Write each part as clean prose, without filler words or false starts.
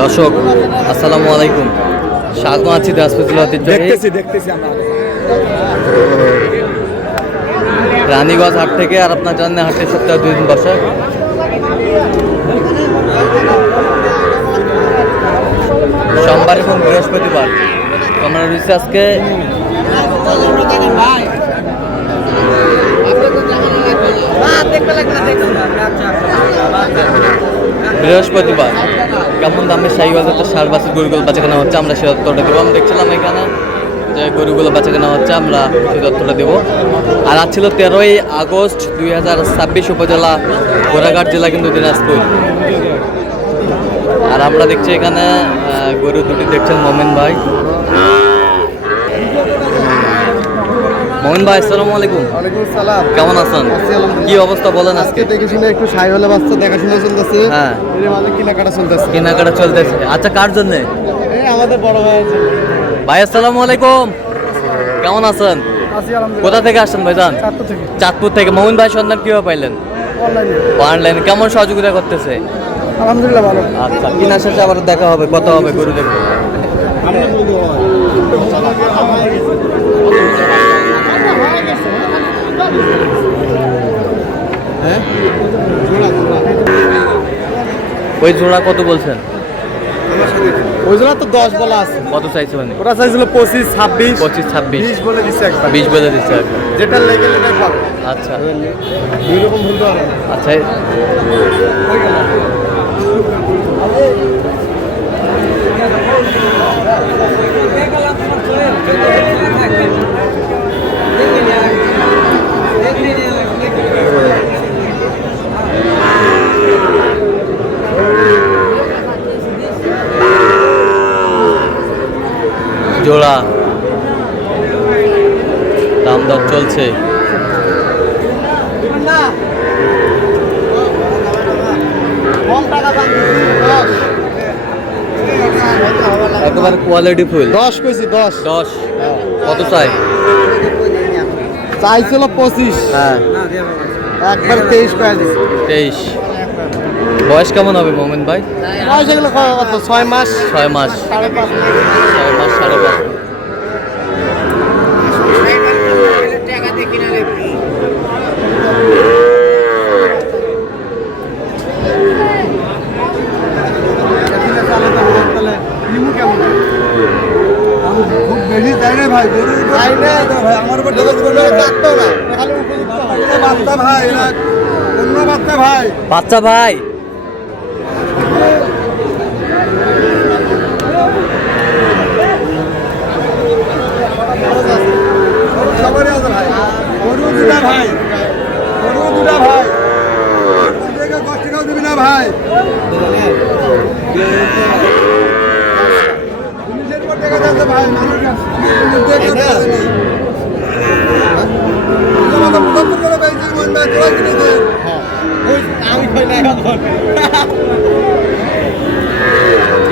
দর্শক আসসালামু আলাইকুম, স্বাগত আছি দিনাজপুর জেলা ঐতিহ্যবাহী রানীগঞ্জ হাট থেকে। আর আপনার জানেন হাটের সপ্তাহে 2 দিন বসে। সোমবার এবং বৃহস্পতিবার। আমরা রয়েছি আজকে বৃহস্পতিবার। কেমন দামে শাহিওয়াল একটা সার বাসের গরুগুলো বেচা কেনা হচ্ছে, আমরা সে তথ্যটা দেবো। আমরা দেখছিলাম এখানে যে গরুগুলো বেচা কেনা হচ্ছে, আমরা সেই তথ্যটা দেবো। আর আজ ছিল 13ই আগস্ট 2026, উপজেলা ঘোড়াঘাট জেলা কিন্তু দিনাজপুর। আর আমরা দেখছি এখানে গরু দুটি দেখছেন মোমেন ভাই। মোমেন ভাই আসসালামু আলাইকুম। ওয়ালাইকুম সালাম। কেমন আছেন? কি অবস্থা বলেন আজকে? দেখে শুনে একটু শাহিওয়ালের বাচ্চা দেখাশোনা চলতেছে। হ্যাঁ, এর মাঝে কেনাকাটা চলতেছে। কেনাকাটা চলতেছে। আচ্ছা, কার জন্য? এই আমাদের বড় ভাই আছে। ভাই আসসালামু আলাইকুম, কেমন আছেন? কোথা থেকে আসছেন ভাইজান? চাঁদপুর থেকে। চাঁদপুর থেকে। মোমিন ভাই সন্ধান কিভাবে পাইলেন? অনলাইনে। কেমন সহযোগিতা করতেছে? আলহামদুলিল্লাহ ভালো। আচ্ছা, কিনা শেষে আবার দেখা হবে, কত হবে গরু দেখবো। ওই জোড়া কত বলছেন? ওই জন্য তো 10 বলা আছে। কত চাইছে মানে? ওরা চাইছিল 25, 26, 25, 26, 20 বলে দিচ্ছে একবার। 20 বলে দিচ্ছে একবার। যেটা লেগে এটাই পাবে। আচ্ছা দুই রকম ভুলতে পারে না। আচ্ছা, জোড়া দাম দর চলছে। একেবারে কোয়ালিটি ফুল। 10 কইছি 10। 10 কত চাই? চাইছিল 25। হ্যাঁ, একবার 23 কয়ে দিছি। 23। বয়স কেমন হবে মোমেন ভাই? বয়স এগুলো কত? 6 মাস। 6 মাস, 5.5। 6 মাস 5.5। বাচ্চা ভাই,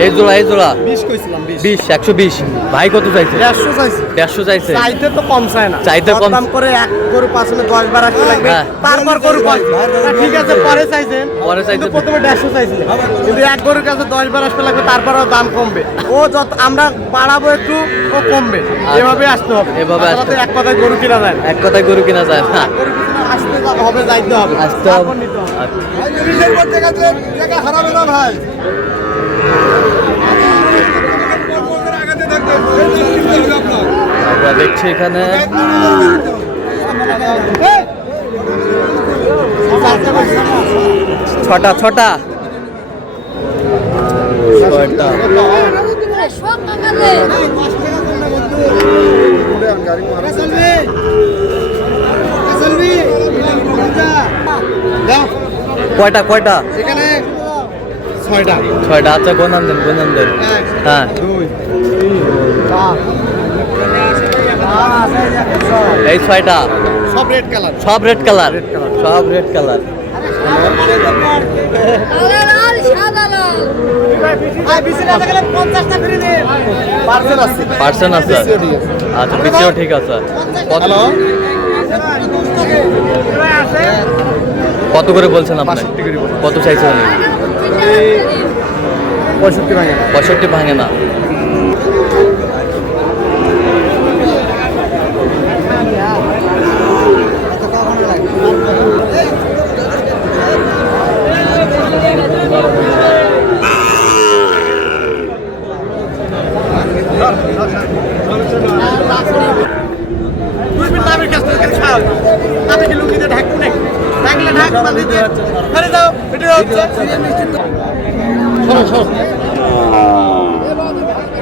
এই জোড়া 20 কইছিলাম। 20, 120। ভাই কত চাইছে? 150 চাইছি। 150 চাইছে। চাইতে তো কম চায় না। চাইতে কম। দাম করে এক গরু পাঁচনে 10 বার আসতে লাগবে। হ্যাঁ। তারপর গরু পাঁচ। ঠিক আছে, পরে চাইছেন। পরে চাইতে কিন্তু প্রথমে 150 চাইছিলেন। কিন্তু এক গরুর কাছে 10 বার আসতে লাগবে, তারপরও দাম কমবে। ও যত আমরা বাড়াবো একটু, ও কমবে। এভাবে আসতে হবে। এভাবে আসতে এক কথায় গরু কিনা যায় না। এক কথায় গরু কিনা যায় না। গরু কিনা আসতে হবে, যাইতে হবে। আসতে হবে। তারপর নিতে হবে। টাকা হারাবে না ভাই। আমরা দেখছি এখানে ছটা ছটা ছয়টা। কয়টা কয়টা? এখানে 6টা। 6টা। আচ্ছা, গোনান দেন গোনান দেন। হ্যাঁ, 2, এই 6টা। সব রেড কালার। সব রেড কালার, সব রেড কালার। পার্সেন্ট আছে। আচ্ছা, পিছিয়েও ঠিক আছে। কত করে বলছেন আপনি? কত চাইছেন? 65 ভাঙে না। 65 ভাঙে না।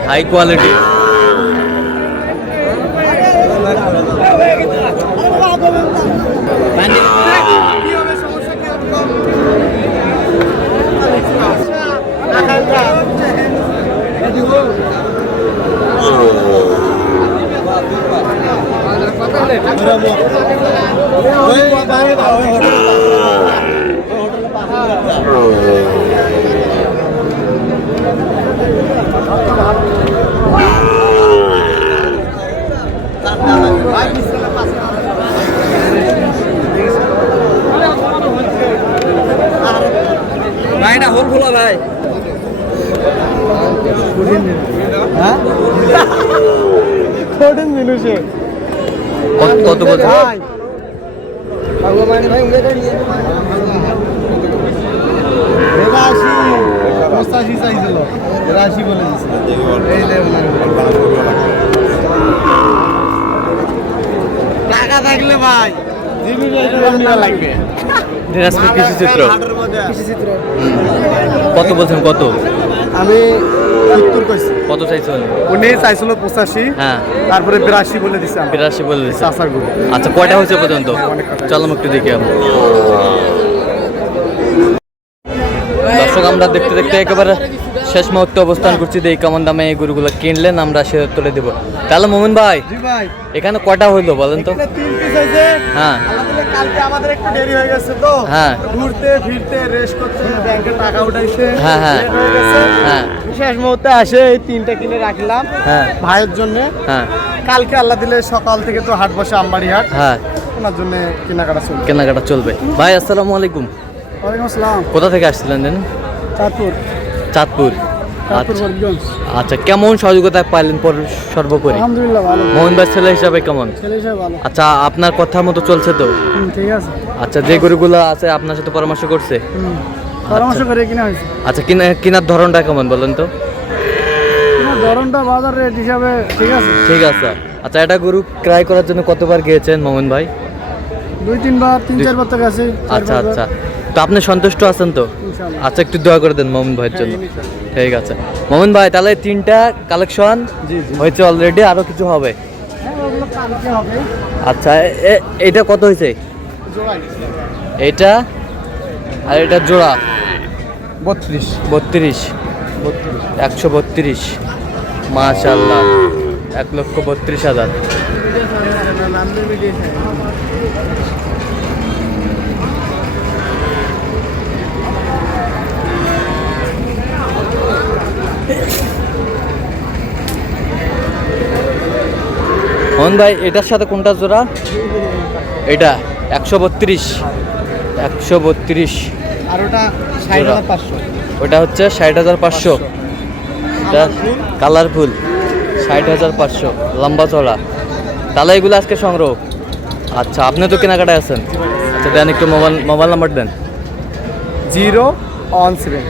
High quality. ভাই না হোল খোলা ভাই। কত বলছে? টাকা থাকলে ভাই লাগবে। দিনাজপুর কৃষি চিত্র। কত বলছেন? কত? আমি 70 কইছি। কত চাইছেন? উনি চাইছিল 85। হ্যাঁ, তারপরে 82 বলে দিছে। 82 বলে দিচ্ছে। চাচার গরু। আচ্ছা, কয়টা হয়েছে পর্যন্ত? চলো একটু দেখি আমরা। দর্শক, আমরা দেখতে দেখতে একেবারে শেষ মুহূর্তে অবস্থান করছি। এই কেমন দামে এই গরুগুলো কিনলেন আমরা সে তুলে দেবো। তাহলে মোমিন ভাই, জি ভাই, এখানে কয়টা হইলো বলেন তো? এখানে 3 পিস হয়েছে। হ্যাঁ, কালকে আমাদের একটু দেরি হয়ে গেছে তো। হ্যাঁ। ঘুরতে ফিরতে রেস্ট করতে ব্যাংকে টাকা উঠাইছে। হ্যাঁ, হ্যাঁ। লেট হয়ে গেছে। হ্যাঁ। শেষ মুহূর্তে আসে এই 3টা কিনে রাখলাম। হ্যাঁ। ভাইয়ের জন্য। হ্যাঁ, কালকে আল্লাহ দিলে সকাল থেকে তো হাট বসে আমবাড়ি হাট। হ্যাঁ, ওনার জন্য কেনাকাটা চলবে। কেনাকাটা চলবে। ভাই আসসালামু আলাইকুম। ওয়ালাইকুম আসসালাম। কোথা থেকে আসছিলেন জানেন? চাঁদপুর। চাঁদপুর। চাঁদপুর আচ্ছা, বরগঞ্জ। আচ্ছা, কেমন সহযোগিতা পাইলেন সর্বোপরি? আলহামদুলিল্লাহ ভালো। মোহন ভাই ছেলে হিসাবে কেমন? ছেলে হিসেবে ভালো। আচ্ছা, আপনার কথা মতো চলছে তো? ঠিক আছে। আচ্ছা, যে গরুগুলো আছে আপনার সাথে পরামর্শ করছে? পরামর্শ করে কিনা হয়েছে। আচ্ছা, কেনার ধরনটা কেমন বলেন তো? ধরনটা বাজার রেট হিসাবে ঠিক আছে। ঠিক আছে। আচ্ছা, এটা গরু ক্রয় করার জন্য কতবার গিয়েছেন মোহন ভাই? 2-3 বার 3-4 বার তো গেছে। আচ্ছা, আচ্ছা, তো আপনি সন্তুষ্ট আছেন তো? ইনশাআল্লাহ। আচ্ছা, একটু দোয়া করে দেন মোহন ভাইয়ের জন্য। ঠিক আছে মোহন ভাই, তাহলে 3টা কালেকশন হয়েছে অলরেডি, আরো কিছু হবে? হ্যাঁ, ওগুলো কালকে হবে। আচ্ছা, এটা কত হয়েছে? জোড়াই এটা আর এটা জোড়া 32। 32। 132। মাশাআল্লাহ, 1,32,000। মোহন ভাই, এটার সাথে কোনটা জোড়া? এটা 132। 132। আর ওটা 60,500। ওটা হচ্ছে 60,500। এটা কালারফুল 60,500, লম্বা চড়া। তাহলে এগুলো আজকে সংগ্রহ। আচ্ছা, আপনি তো কেনাকাটায় আছেন। আচ্ছা, দেন একটু মোবাইল নাম্বার দেন। 017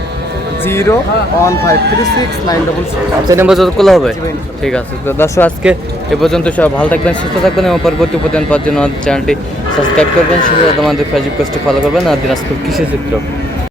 01536 আচ্ছা, নাম্বার যত খোলা হবে। ঠিক আছে, তো দর্শক আজকে এ পর্যন্ত সব ভালো থাকবেন, সুস্থ থাকবেন এবং পরবর্তী প্রতিদিন পাওয়ার জন্য আমাদের চ্যানেলটি সাবস্ক্রাইব করবেন। সেটা আমাদের ফেসবুক পেজটি ফলো করবেন আর দিনাজপুর কৃষি চিত্র।